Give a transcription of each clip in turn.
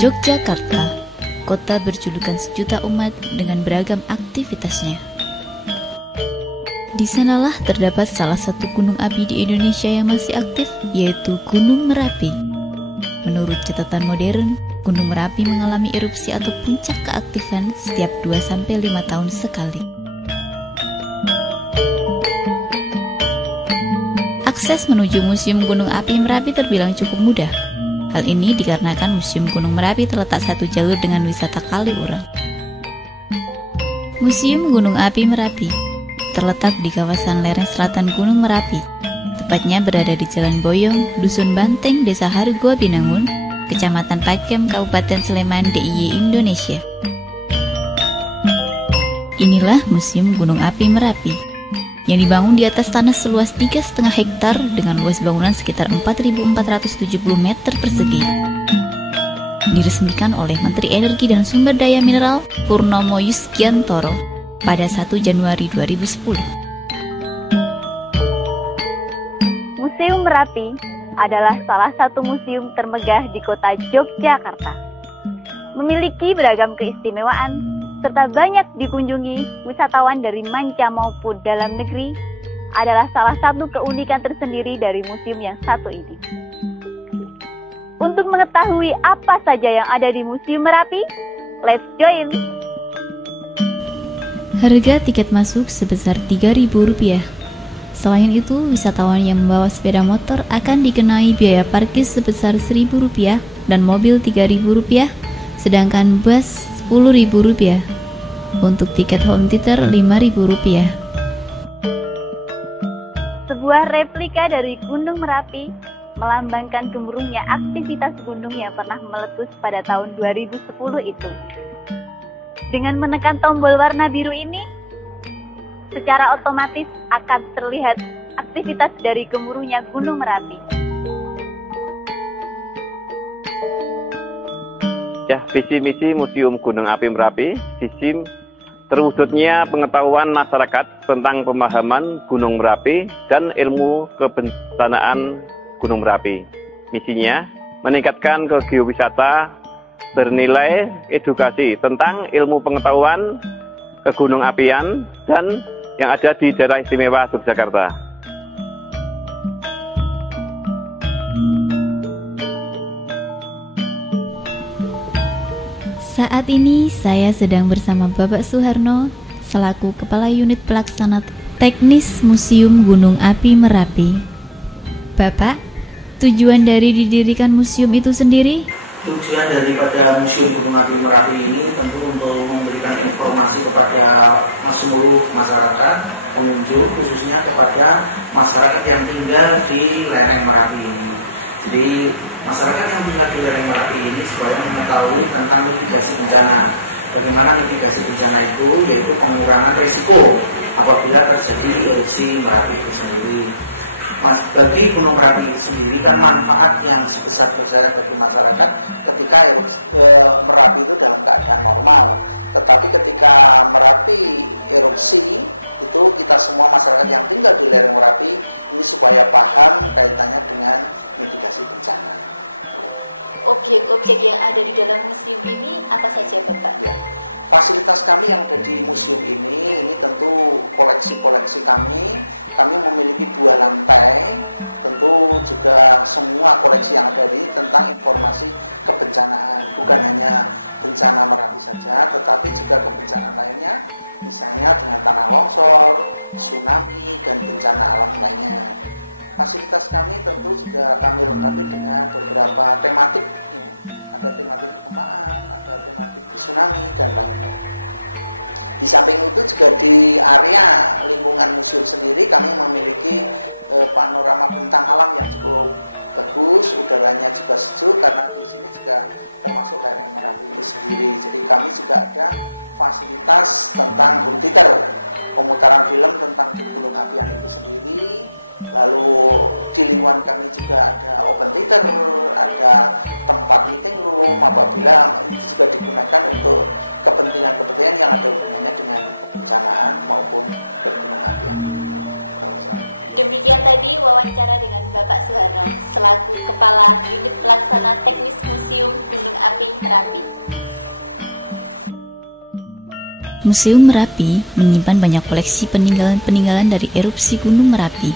Yogyakarta, kota berjulukan sejuta umat dengan beragam aktivitasnya. Di sanalah terdapat salah satu gunung api di Indonesia yang masih aktif, yaitu Gunung Merapi. Menurut catatan modern, Gunung Merapi mengalami erupsi atau puncak keaktifan setiap 2-5 tahun sekali. Akses menuju Museum Gunung Api Merapi terbilang cukup mudah. Hal ini dikarenakan Museum Gunung Merapi terletak satu jalur dengan wisata Kaliurang. Museum Gunung Api Merapi terletak di kawasan lereng selatan Gunung Merapi, tepatnya berada di Jalan Boyong, Dusun Banteng, Desa Hargo Binangun, Kecamatan Pakem, Kabupaten Sleman, DIY, Indonesia. Inilah Museum Gunung Api Merapi, yang dibangun di atas tanah seluas 3,5 hektar dengan luas bangunan sekitar 4.470 meter persegi. Diresmikan oleh Menteri Energi dan Sumber Daya Mineral Purnomo Yuskiantoro pada 1 Januari 2010. Museum Merapi adalah salah satu museum termegah di kota Yogyakarta. Memiliki beragam keistimewaan, serta banyak dikunjungi wisatawan dari manca maupun dalam negeri, adalah salah satu keunikan tersendiri dari museum yang satu ini. Untuk mengetahui apa saja yang ada di Museum Merapi, let's join! Harga tiket masuk sebesar Rp3.000. Selain itu, wisatawan yang membawa sepeda motor akan dikenai biaya parkir sebesar Rp1.000 dan mobil Rp3.000, sedangkan bus Rp10.000. Untuk tiket home theater Rp5.000. Sebuah replika dari Gunung Merapi melambangkan gemuruhnya aktivitas gunung yang pernah meletus pada tahun 2010 itu. Dengan menekan tombol warna biru ini, secara otomatis akan terlihat aktivitas dari gemuruhnya Gunung Merapi. Ya, visi misi Museum Gunung Api Merapi, visi terwujudnya pengetahuan masyarakat tentang pemahaman Gunung Merapi dan ilmu kebencanaan Gunung Merapi. Misinya meningkatkan geowisata bernilai edukasi tentang ilmu pengetahuan kegunung apian dan yang ada di daerah istimewa Yogyakarta. Saat ini saya sedang bersama Bapak Suharno selaku Kepala Unit Pelaksana Teknis Museum Gunung Api Merapi. Bapak, tujuan dari didirikan museum itu sendiri? Tujuan daripada Museum Gunung Api Merapi ini tentu untuk memberikan informasi kepada seluruh masyarakat, pengunjung, khususnya kepada masyarakat yang tinggal di lereng Merapi ini. Jadi masyarakat yang tinggal di lereng Merapi ini supaya mengetahui tentang mitigasi bencana. Bagaimana mitigasi bencana itu, yaitu pengurangan risiko apabila terjadi erupsi Merapi itu sendiri. Bagi Gunung Merapi itu sendiri kan manfaat yang sebesar-besarnya bagi masyarakat ketika Merapi itu dalam keadaan normal. Tetapi ketika Merapi erupsi, itu kita semua masyarakat yang tinggal di lereng Merapi ini supaya paham kaitannya dengan mitigasi bencana. Objek-objek yang ada di dalam museum ini apa saja, Bapak? Ya. Fasilitas kami yang ada di museum ini tentu koleksi-koleksi kami. Kami memiliki 2 lantai, tentu juga semua koleksi yang ada ini tentang informasi kebencanaan. Bukan hanya bencana Merapi saja, tetapi juga kebencanaan lainnya, misalnya dengan tanah longsor, tsunami, dan bencana alam lainnya. Fasilitas kami tentu juga kami lengkapi dengan beberapa tematik, ya. Ada tematik kegempaan, ada tematik tsunami, dan lain-lain. Di samping itu juga di area lingkungan museum sendiri kami memiliki panorama bentang alam yang cukup bagus, udaranya juga sejuk karena di sini juga termasuk lereng Merapi itu sendiri. Jadi kami juga ada fasilitas tentang home theater, pemutaran film tentang gunung apian itu sendiri. Lalu di lingkungan kami juga ada open theater, ada tempat meeting room apabila itu juga digunakan untuk kepentingan-kepentingan yang ada hubungannya dengan kebencanaan maupun kegunung apian. Demikian tadi wawancara dengan Bapak Suharno selaku Kepala Unit Pelaksana Teknis Museum Gunung Api Merapi. Museum Merapi menyimpan banyak koleksi peninggalan-peninggalan dari erupsi Gunung Merapi.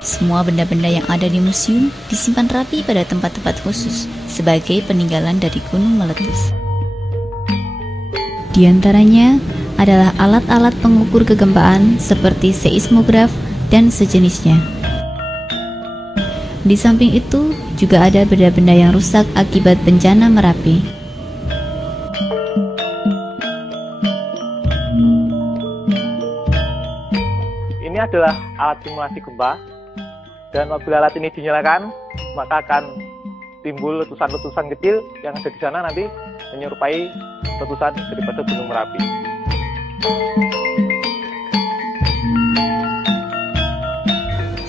Semua benda-benda yang ada di museum disimpan rapi pada tempat-tempat khusus sebagai peninggalan dari gunung meletus. Di antaranya adalah alat-alat pengukur kegempaan seperti seismograf dan sejenisnya. Di samping itu juga ada benda-benda yang rusak akibat bencana Merapi. Ini adalah alat simulasi gempa, dan apabila alat ini dinyalakan, maka akan timbul letusan-letusan kecil yang ada di sana nanti menyerupai letusan daripada Gunung Merapi.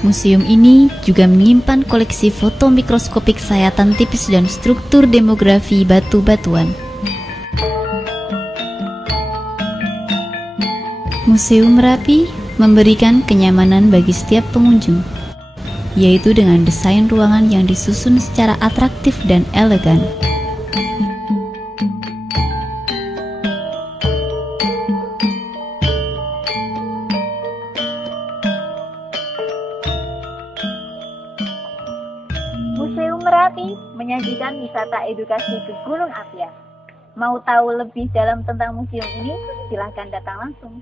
Museum ini juga menyimpan koleksi foto mikroskopik sayatan tipis dan struktur demografi batu-batuan. Museum Merapi memberikan kenyamanan bagi setiap pengunjung, yaitu dengan desain ruangan yang disusun secara atraktif dan elegan. Museum Merapi menyajikan wisata edukasi ke Gunung Apian. Mau tahu lebih dalam tentang museum ini? Silahkan datang langsung.